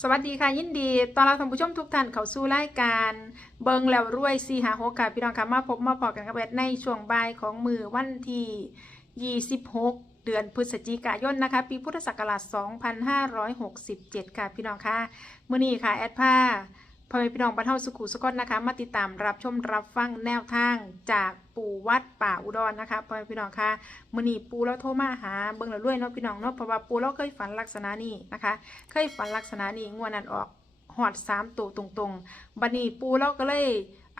สวัสดีค่ะยินดีตอนรับท่านผู้ชมทุกท่านเข้าสู่รายการเบิงแล้วรวยซีหาหกค่ะพี่น้องค่ะมาพบมาพอกันกับแอดในช่วงบ่ายของมือวันที่26 เดือนพฤศจิกายนนะคะ ปีพุทธศักราช2567 ค่ะพี่น้องค่ะมื้อนี้ค่ะแอดผ้า พ่อแม่พี่น้องบรรเทาสุขุสกลนะคะ มาติดตามรับชมรับฟังแนวทางจากปู่วัดป่าอุดรนะคะพ่อแม่พี่น้องค่ะมื้อนี้ปู่เราโทรมาหาเบิงแล้วรวยเนาะพี่น้องเนาะเพราะว่าปู่เราเคยฝันลักษณะนี้นะคะ เคยฝันลักษณะนี้งวดนั้นออกหอดสามตัวตรงๆบัดนี้ปูเราก็เลย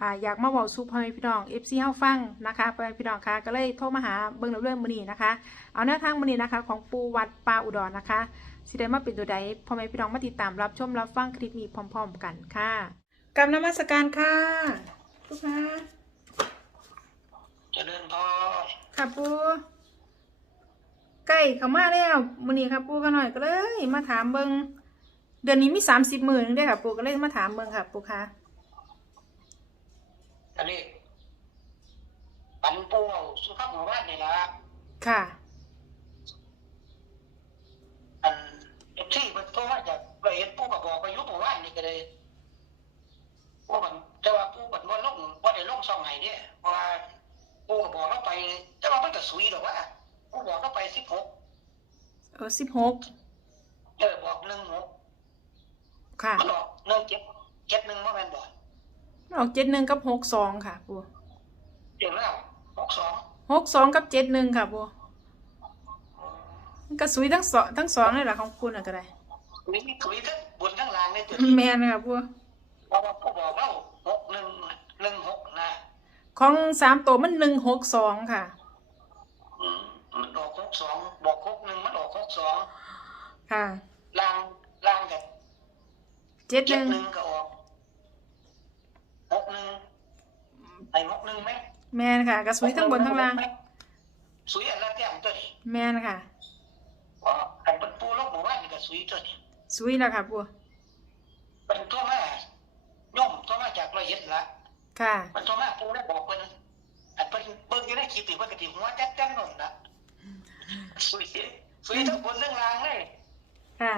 ออยากมาบอกสู่พ่อแม่พี่น้อง FC เฮาฟังนะคะพ่อแม่พี่น้องค่ะก็เลยโทรมาหาเบิ่งเรื่องมื้อนี้นะคะ เอาแนวทางมือนี้นะคะ ของปูวัดป่าอุดรนะคะ สิได้มาเป็นตัวใดพ่อแม่พี่น้องมาติดตามรับชมรับฟังคลิปนี้พร้อม ๆ กันค่ะกับนมัสการค่ะลูกค้าเจริญพรค่ะปูใกล้เข้ามาแล้วมื้อนี้ค่ะปูก็หน่อยก็เลย มาถามเบิ่งเดือนนี้มี30มื้อนึงเด้อค่ะปูก็เลยมาถามเบิ่งค่ะปูค่ะอันนี้ปันปูเอาสุภาพหมู่บ้านนี่ละค่ะ อันเอฟซีมันโทรมาจากเราเห็นปูกับบอกไปอยุบหมู่บ้านนี่ก็เลยปูมันแต่ว่าปูมันว่าลงว่าได้ลงซองไห้เนี่ยเพราะว่าปูก็บอกเราไป แต่ว่ามันก็สุยหรอกว่าปูบอกเราไปสิบหกเออสิบหกเออบอกหนึ่งหกค่ะมันออกหนึ่งเจ็ดเจ็ดหนึ่งว่าแม่นบอกออกเจ็ดหนึ่งกับหกสองค่ะปูเดี๋ยวแล้วหกสองหกสองกับเจ็ดหนึ่งค่ะปู มันก็สวยทั้งสองทั้งสองเลยล่ะของคุณอะก็ได้นี่สุยทั้งบนทั้งล่างเลยตัวแมนค่ะปูเพราะว่าปูบอกเราหกหนึ่งหนึ่งหกนะของสามตัวมันหนึ่งหกสองค่ะอืมมันออกหกสองบอกหกหนึ่งมันออกหกสองค่ะล่างล่างกับเจ็ดหเจ็ดนึ่งหนึ่งก็ออกหกหนึ่งไอ้หกหนึ่งไหมแมนค่ะก็สวยทั้งบนทั้งล่างสวยอันละแก้มตัวนี้แมนค่ะ เพราะอันเป็นปูลกหมู่บ้านนี่ก็สวยตัวนี้สวยแล้วค่ะปูเป็นตัวมาย่อมตัวมาจากร้อยเอ็ดละค่ะมันตัวมาปูได้บอกเพิ่นอันเพิ่นเบิ่งอยู่ในคลิปที่เพิ่นก็สิหัวแจ๊ดๆนั่นน่ะสวยสวยทั้งบนทั้งล่างเลยค่ะ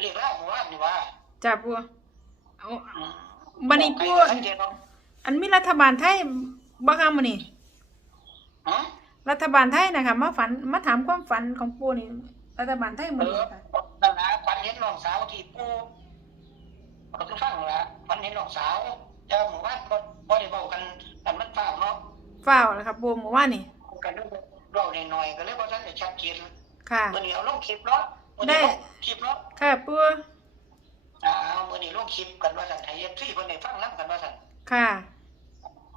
เรียกแล้วหมู่บ้านนี่ว่าจับปูเอาอืมบันนี้ปูสังเกตเนาะอันมีรัฐบาลไทยบ้าค่ะมันนี่ฮะ รัฐบาลไทยนะคะมาฝันมาถามความฝันของปูนี่รัฐบาลไทยเอมันอนี่ค่ะนั่นนะฝันเห็นน้องสาวที่ปูเราต้องฟังละฝันเห็นน้องสาวเจ้าหมู่บ้านก็บ่ได้เว้ากันอันมันเปล่าเนาะฝ้าวแล้วค่ะปูหมู่ว่านี่กันเว้าหน่อยๆก็เลยบ่ทันได้ชัดเจนค่ะ มื้อนี้เอาลงคลิปเนาะมื้อได้นี้ลงคลิปเนาะค่ะปูอ่าเอามื้อนี้ลงคลิปกันว่าซั่นให้ FC เพิ่นได้ฟังนํกันว่าซั่นค่ะ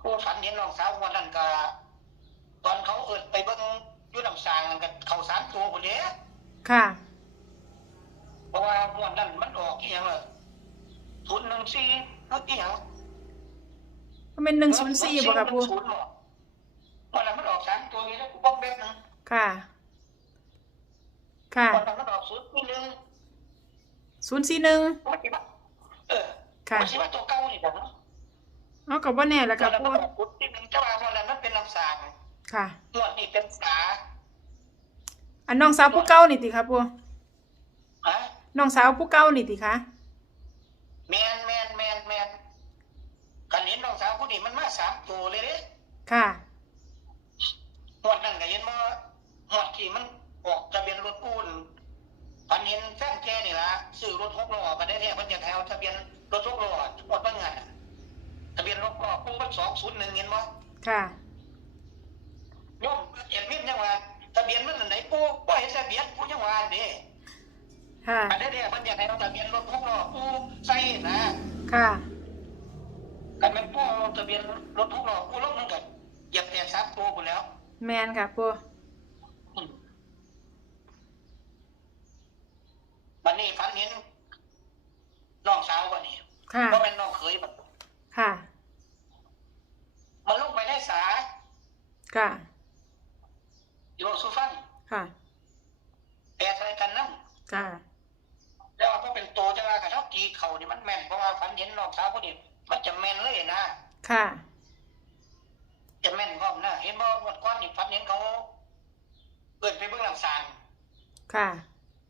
ผู้ฝันเห็นน้องสาววันนั้นก็ ตอนเขาเอิ้นไปเบิ่งอยู่น้ำสางนั่นก็เข้าสารตัวพุ่นเด้ ค่ะ เพราะว่าม่วนนั้นมันออกอีหยังล่ะ014นึกอีหยังก็เป็นหนึ่งศูนย์สี่บ่ค่ะปูวันนั้นมันออกสามตัวนี้แล้วกูบอกเบ็ดหนึงค่ะ ค่ะวันนั้นมันออกศูนย์ที่หนึ่งศูนย์สี่หนึ่งมันคิดว่าเออค่ะมันคิดว่าตัวเก่านี่ผมเอากับว่าแน่แล้ววัค่ะนนั้นปูมันออกศูนย์ที่หนึ่งแต่ว่าวันนั้นมันเป็นลำสางค่ะนวดนี่เป็นสา อันน้องสาวผู้เก้านี่ติค่ะปูฮะน้องสาวผู้เก้านี่ติค่ะแมนแมนแมนแมนกันเห็นน้องสาวผู้นี้มันมาสามตัวเลยเด้ค่ะหวดนั่นก็เห็นว่าหวดที่มันออกทะเบียนรถปูนพันเห็นแฟนแกนี่ละซื้อรถหกล้อมาได้แท้มันจะแถวทะเบียนรถหกล้อหมดบ้างไงนทะเบียนรถหกล้อปูมันสองศูนย์หนึ่งเห็นบ่ค่ะโยมเอ็ดมินยังว่า ทะเบียนมันอันไหนปูบ่เห็นทะเบียนปูยังว่าเด้ค่ะ อันนี้เด้มันอยากให้เอาทะเบียนรถหกล้อปูใส่นะค่ะ กันมันปูเอาทะเบียนรถหกล้อปูลงมันก็เหยียบแตกสามตัวพุ่นแล้วแมนค่ะปูอืมวันนี้พันเห็นน้องสาววันนี้ค่ะก็เป็นน้องเขยบัดค่ะ มันลงไปในสา ค่ะ อยู่สุฟัง ค่ะ แปรใส่กันน้ำ ค่ะ แล้วพอเป็นโตจะว่ากับเท่าตีเขานี่มันแม่นเพราะว่าฝันเห็นน้องสาว คนนี้มันจะแม่นเลยนะค่ะ จะแม่นพร้อมนะเห็นบ่หมดก้อนนี่ฝันเห็นเขาเอิ้นไปเบิ่งลำสางค่ะ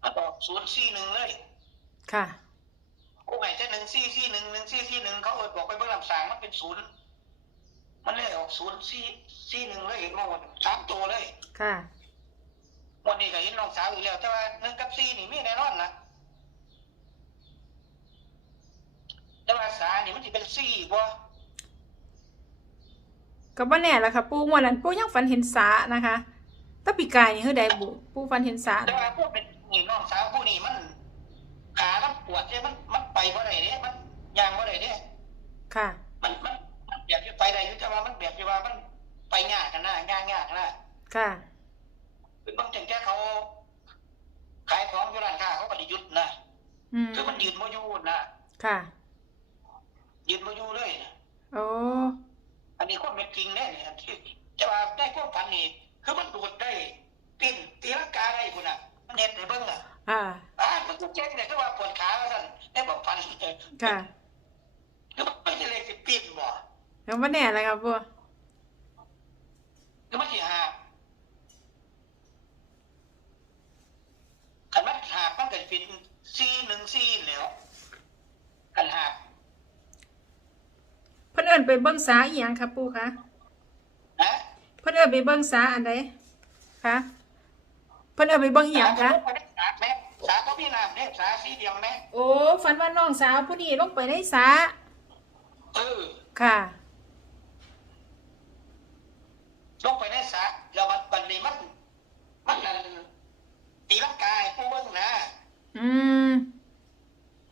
มันออกศูนย์สี่หนึ่งเลย ค่ะกูไงจะหนึ่งสี่สี่หนึ่งหนึ่งสี่สี่หนึ่งเขาเออบอกไปเบื้องลำสางมันเป็นศูนย์มันเลยออกศูนย์สี่สี่หนึ่งเลยเห็นมาหมดสามตัวเลย ค่ะวันนี้ก็เห็นน้องสาวอีกแล้วแต่ว่าหนึ่งกับสี่นี่มีแน่นอนนะ แต่ว่าสานี่มันจะเป็นสี่บ่ก็บ่แน่ละค่ะ ปูงวดนั้นปูยังฝันเห็นสานะคะแตะปีกายนี่คือใดบุปูฝันเห็นสาแต่ว่าพวกเป็นนี่น้องสาวผู้นี้มันขามันปวดเนี่ยมันมันไปบ่ได้เนี่ยมันยางบ่ได้เนี่ย ค่ะ มันมันมันแบบที่ไปได้อยู่แต่ว่ามันแบบที่ว่ามันไปยากกันนะยากยากนะ ค่ะ คือบางทีแค่เขา ขายของอยู่ร้านค้าเขาก็ได้หยุดนะ อืม คือมันยืนบ่อยู่นะ ค่ะ ยืนบ่อยู่เลยนะ โอ้ อันนี้ความเป็นจริงแน่เนี่ยที่จะว่าได้ความฝันนี่คือมันดูดได้ปิ้นตีลังกาได้พุ่นน่ะ มันเห็นในเบิ่งอะ อ่า อ่ามันก็ เจ๊งเนี่ยคือว่าปวดขาว่าซั่นได้บอกฝันค่ะคือมันไม่ใช่เลขสิปิ้นบ่แล้วบ่แน่ละค่ะปูคือมันสิหาบคันมันหาบมันก็เป็น414แล้วกันหาบเพิ่นเอิ้นไปเบิ่งสาอีหยังค่ะปูคะนะเพิ่นเอิ้นไปเบิ่งสาอันใดคะเพิ่นเอิ้นไปเบิ่งอีหยังคะ สาสีเดียวแม่โอ้ฝันว่าน้องสาวผู้นี้ลงไปในสาเออค่ะ ลงไปในสระแล้วมันบันนี้มัน มันนั่นตีร่างกายผู้เบิ่งนะอืม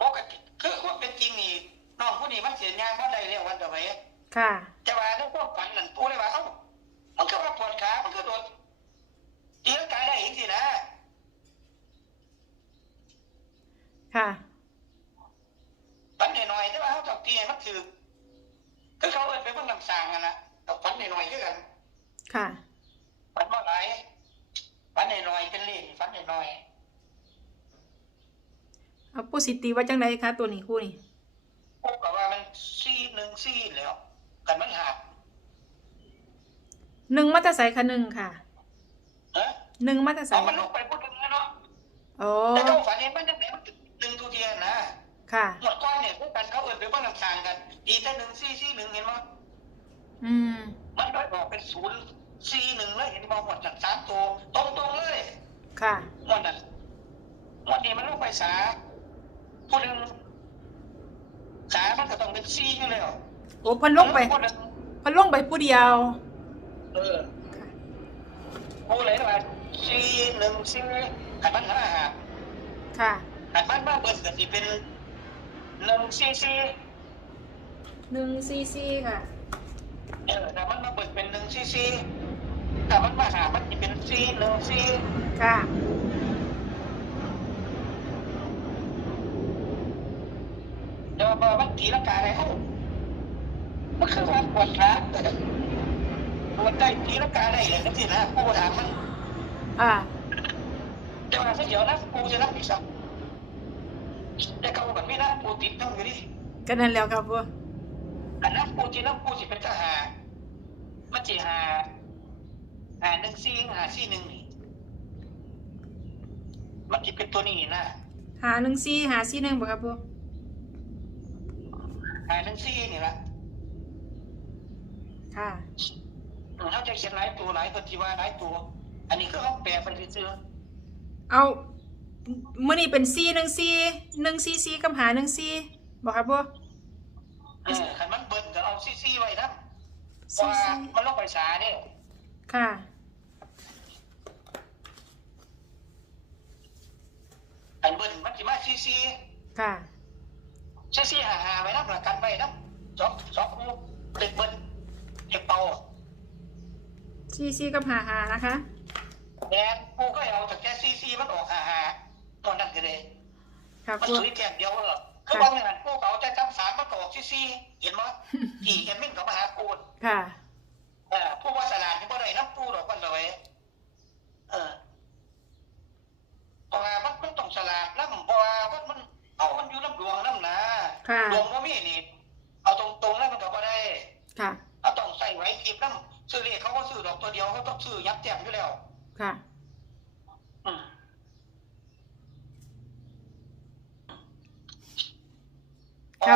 ปกติคือความเป็นจริงนี่น้องผู้นี้มันเสียงานว่าได้แล้ววันต่อไปค่ะ แต่ว่าในความฝันนั่นผู้เลยว่าเอ้ามันก็ว่าปวดขา มันก็โดนตีร่างกายได้อีกสินะ ค่ะฝันหน่อยๆแต่ว่าเขาต้องตีให้มันถือคือเขาเอิ้นไปเบิ่งลำสางกันนะต้องฝันหน่อยๆคือกันค่ะฝันว่าหลายฝันหน่อยๆเป็นเลขฝันหน่อยเอาปูสิตีว่าจังไดคะตัวนี้คู่นี่ๆพวกก็ว่ามันซี่หนึ่งซี่แล้วกันมันหักหนึ่งมาแตรใส่ค่ะหนึ่งค่ะฮะหนึ่งมาแตรใส่เอามันลงไปพูดถึงนะเนาะ โอ้แต่เขาฝันเห็นมันจะเป็นหนึ่งทุเทียนนะ ค่ะหมดก้อนเนี่ยพวกกันเขาเอินไปบ้านลำสางกันอีแต่หนึ่งซี่ซี่หนึ่งเห็นมั้ยอืม มันได้บอกเป็นศูนย์ซี่หนึ่งเลยเห็นมั้ยหมดจากสามตัวตรงตรงๆเลยค่ะ หมดนั้นหมดนี้มันลงไปสาพูดถึงสามันก็ต้องเป็นซี่อยู่แล้วโอ้เพิ่นลงไปพูดถึงเพิ่นลงไปผู้เดียว เออพูดเลยว่าซี่หนึ่งซี่ขันมันห้าหาค่ะ ขันมันมาเบิดก็สิเป็น หนึ่งซี่ซี่หนึ่งซีซีค่ะ เออแต่มันมาเปิดเป็นหนึ่งซีซีแต่มันมาหามันจะเป็นซีหนึ่งซีค่ะ เดี๋ยวพอมันตีร่างกายอะไรเขามันคือความปวดขาปวดได้ตีร่างกายได้เลยนั่นสินะกูถามมันอ่าแต่ว่าถ้าเดี๋ยวนะกูจะรับผิดชอบแต่เขาแบบไม่นะกูติดต้องอยู่ดิก็นั่นแล้วครับปูอันนั้นกูจีรับกูสิเป็นทหารมันจีหาหาหนึ่งซีหาซีหนึ่งนี่มันจะเป็นตัวนี้นะหาหนึ่งซีหาซีหนึ่งบ่ครับปูหาหนึ่งซีนี่ละค่ะเขาจะเขียนหลายตัวหลายปฏิวัติหลายตัว อันนี้คือเขาแปลไปเชื่อเอา มื้อนี้เป็นซีหนึ่งซีหนึ่งซีซีกับหาหนึ่งซีบ่ครับปูเออขันมันเบิ้ลก็เอาซีซีไว้นะเพซีราะว่าซีมันลงไปสาเนี่ยค่ะขันเบิ้ลมันจะมาซีซีค่ะซีซีหาหาไว้นะประกันไว้นะสองสองคู่เด็กเบิ้ลเด็กเป่าซีซีกับหาหานะคะแดนกูก็เอาแต่แค่ซีซีมันออกหาหาตอนนั้นก็ เลยครับมันปูสุดแค่เดียวเหรอคือบางอย่างกูเขาจะจำสามมันก็ออกซีซีเห็นมั้ยที่เอ็มมินเขามาหากูค่ะเออผู้ว่าสลาดนี่บ่ได้นับผู้ดอกมันเลยเออเพราะว่ามันมันต้องสลาดนำเพราะว่ามันมันเอามันอยู่น้ำดวงน้ำนะค่ะดวงบ่มีนี่ เอาตรงๆแล้วมันก็บ่ได้ ค่ะ เอาต้องใส่ไว้กีบน้ำซื้อเลขเขาก็ซื้อดอกตัวเดียวเขาต้องซื้อยับแต้มอยู่แล้ว ค่ะ อืม ค่ะ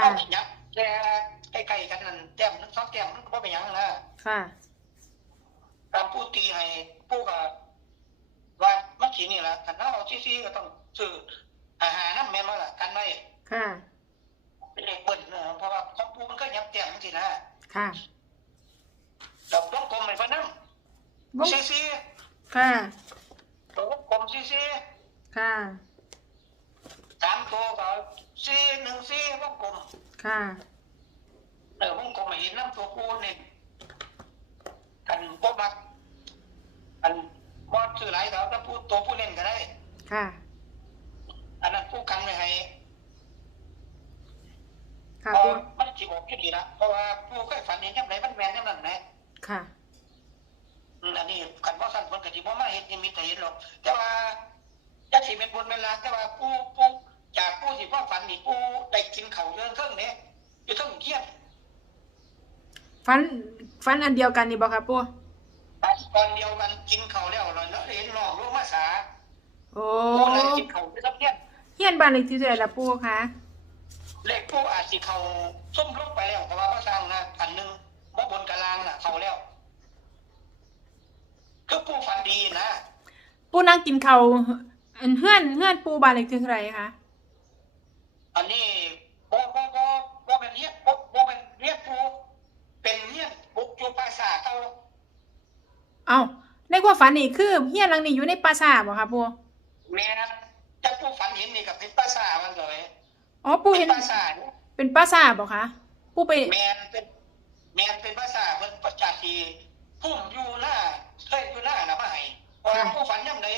เอาไปยับแค่ใกล้ๆกันนั่นแต้มนึงสองแต้มมันก็บ่เป็นหยังนะ ค่ะ ตามผู้ตีให้ผู้ก็ว่ามันสินี่ล่ะคันเอาซี่ๆก็ต้อง ซื้ออาหารนำแม่นบ่ล่ะกันไว้ค่ะ เป็นเลขเบิ้ลเนอะเพราะว่าของผู้มันก็ยับแต้มจังซี่นะค่ะดอกวงกลมให้เพิ่นนำวงซี่ค่ะๆดอกวงกลมซี่ค่ะๆสามตัวก็ซี่หนึ่งซี่วงกลมค่ะ เออวงกลมให้เห็นนํตัวผู้นี่กันบ่มักอันบ่ซื้อหลายก็เอาแต่ผู้ตัวผู้เล่นก็ได้ ค่ะ อันนั้นผู้กันไว้ให้ ค่ะ เพราะ ปู มันสิออกที่ดีละเพราะว่าผู้เคยฝันเห็นยังไงมันแม่นยังนั้นนะ ค่ะ อืมอันนี้กันบ่สั่นเพิ่นก็สิบ่มาเฮ็ดนิมิตให้เห็นหรอก แต่ว่า จักสิเป็นบนเวลางแต่ว่าผู้ผู้จากผู้ที่พ่อฝันนี่ผู้ได้กินข้าวเรื่องเครื่องนี้อยู่เทั้งเกียนฟันฟันอันเดียวกันนี่บอกค่ะปูตอนเดียวกันกินข้าวแล้วแล้วเห็นน้องลงมาสาโอ้ผู้เลยกินข้าวอยู่ทั้งเกียนเฮียนบ้านเลขที่เท่าไหร่ละปูคะเลขผู้อาจสิเข้าซุ่มลงไปแล้วแต่ว่าบ่สร้างนะอันหนึงบ่บนกลางน่ะเข้าแล้วคือผู้ฝันดีนะ ปูนั่งกินเขาว อันเพื่อนเพื่อนปูบ้านเลขที่เท่าไหร่คะอันนี้บ่บ่บ่บ่เป็นเฮียนบ่บ่เป็นเฮียนผู้เป็นเฮียนบุกอยู่ภาษาทเขาเอ้าในความฝันนี่คือเฮียนหลังนี้อยู่ในปราสาทบ่คะปูแม่นจะผู้ฝันเห็นนี่กับเป็นภาษามันเลยอ๋อปูเป็เห็นนภาษาเป็นปราสาทบ่คะปูไปแม่นเป็นแม่นเป็นภาษาเพิ่นประจาทีพุ่มอยู่หน้าเคยอยู่หน้าน่ะมาให้เพราะว่าผู้ฝันยามใด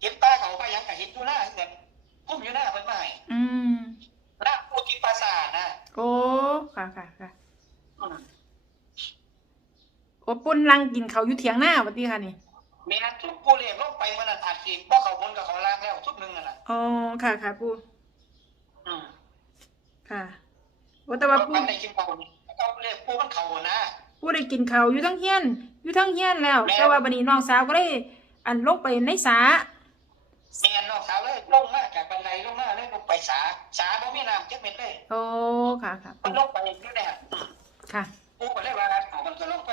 เห็นป้าเขาไปหยังก็เห็นอยู่หน้าเหมือนพุ่มอยู่หน้าเพิ่นมาให้อืมหน้าผู้ที่ภาษานะโอ้ค่ะค่ะค่ะอืมโอ้ปูนั่งกินเขาวอยู่เถียงหน้าบัดนี้ค่ะนี่แม่นทุกผู้เรียกลงไปเมื่อนั้นอาจสิบ่เข้าบนกับเขาล่างแล้วทุกหนึงนั่นน่ะอ๋อค่ะค่ะปูอืมค่ะโอ้แต่ว่าปูมันในกินเก่านี่เขาเรียกผู้มันเขานะปูได้กินเขาวอยู่ทั้งเฮียนอยู่ทั้งเฮียนแล้วแม่แต่ว่าบัดนี้น้องสาวก็เลยอันลงไปในสา แม่น้องสาวเลยลงมาจากบันไดลงมาเลยลงไปสาสาบ่มีน้ำจักเม็ดเลยโอ้ค่ะค่ะมันลงไปอยู่เนี่ยอืมค่ะผู้ก็เลยว่าเอามันก็ลงไป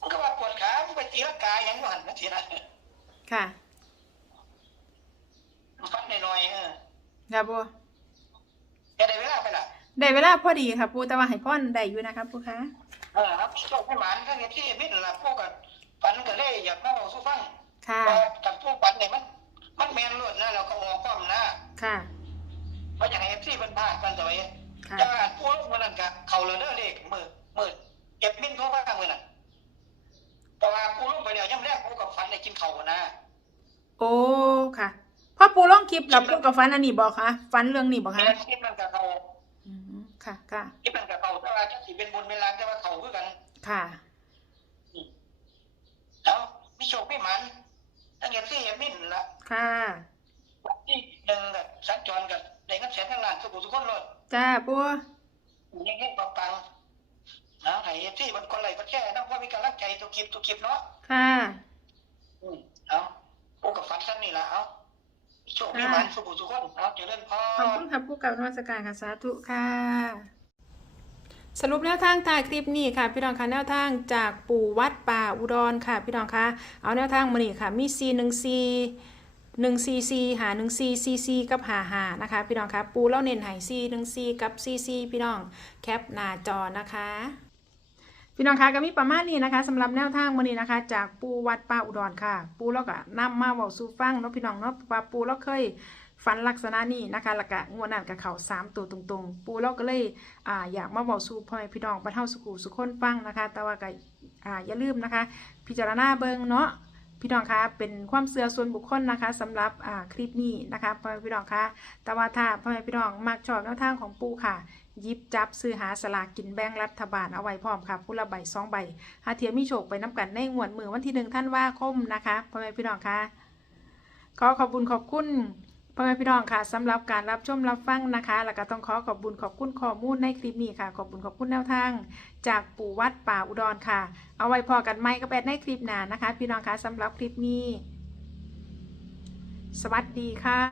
มันก็ว่าปวดขามันไปตีร่างกายหยังอยู่หั่นนะทีนะค่ะมันฟันหน่อยๆเออค่ะปูแกได้เวลาไปล่ะได้เวลาพอดีค่ะปูแต่ว่าให้พ่อนได้อยู่นะคะปูคะเออครับโชคให้หมานทั้งที่มิตรล่ะพวกก็ฝันก็เลยอยากมาเว้าสู่ฟังค่ะว่ากับผู้ฝันนี่มัน มันแม่นรวดนะเราก็ออกความนะค่ะเพราะอย่างไอ้ที่มันพลาดมันจะไว้ค่ะจะอ่านพูดมันนั่นกะเขาเลยเด้อเลขมือมือเก็บมินเขาว่ามือนั่นแต่ว่ากูลงไปเดียวย่ำแรกกูกับฟันได้กินเขานะ โอ้ค่ะพ่อปูลองคลิปกับปูกับฟันอันนี้บอกค่ะฟันเรื่องนี้บอกแม่ค่ะคิดมันกับเขาอืมค่ะค่ะคิดมันกับเขาแต่ว่าจะสิเป็นบนเวลาแต่ว่าเขาคือกัน ค่ะแล้วมีโชคไม่มัน ตั้งแต่ที่มินละค่ะที่หนึ่งกับสัญจรกับได้เงินแสนทั้งล้านสุขุสุขคนรถจ้าปูยังเงี้ยปังปังๆนะไอ้ที่มันคนไหลก็แค่นั่งว่ามีกำลังใจทุกคลิปทุกคลิปเนาะค่ะอืมเอาปูกับฟันสั้นนี่ละเอาโชคมีมันสุขุสุขคนเอาเจริญพขอบรคุณค่ะปูกับนวัตการค่ะสาธุค่ะ สรุปแนวทางถ่ายคลิปนี้ค่ะพี่น้องคะแนวทางจากปู่วัดป่าอุดรค่ะพี่น้องคะเอาแนวทางมานี่ค่ะมี C 1 C 1 C C หา1 C C C กับหาหานะคะ พี่น้องคะปูเล่าเน้นหาย C 1 C กับ C C พี่น้องแคปหน้าจอนะคะพี่น้องคะก็มีประมาณนี้นะคะสำหรับแนวทางวันนี้นะคะ จากปูวัดป่าอุดรค่ะ ปูแล้วก็นำมาเว้าสู่ฟังเนาะพี่น้องเนาะว่าปูเราเคย ฝันลักษณะนี้นะคะแล้วก็งวดนั้นกับเขาสามตัวตรงๆ ปูเราก็เลยอ่าอยากมาเว้าสู่พ่อแม่พี่น้องบรรเทาสุขุสุขคนฟังนะคะ แต่ว่าก็อ่าอย่าลืมนะคะ พิจารณาเบิงเนาะพี่น้องคะเป็นความเชื่อส่วนบุคคลนะคะสำหรับอ่าคลิปนี้นะคะพ่อแม่พี่น้องคะแต่ว่าถ้าพ่อแม่พี่น้องมักชอบแนวทางของปูค่ะยิบจับซื้อหาสลากกินแบ่งรัฐบาลเอาไว้พร้อมค่ะผู้ละใบสองใบหาเทียมมีโชคไปน้ำกันในงวดมือวันที่หนึ่งท่านว่าคมนะคะพ่อแม่พี่น้องคะขอขอบคุญขอบคุณ พ่อแม่พี่น้องค่ะสำหรับการรับชมรับฟังนะคะ แล้วก็ต้องขอขอบคุญขอบคุณข้อมูลในคลิปนี้ค่ะ ขอบคุณขอบคุณแนวทาง จากปู่วัดป่าอุดรค่ะ เอาไว้พอกันไหมก็แปดในคลิปหน้านะคะ พี่น้องค่ะสำหรับคลิปนี้ สวัสดีค่ะ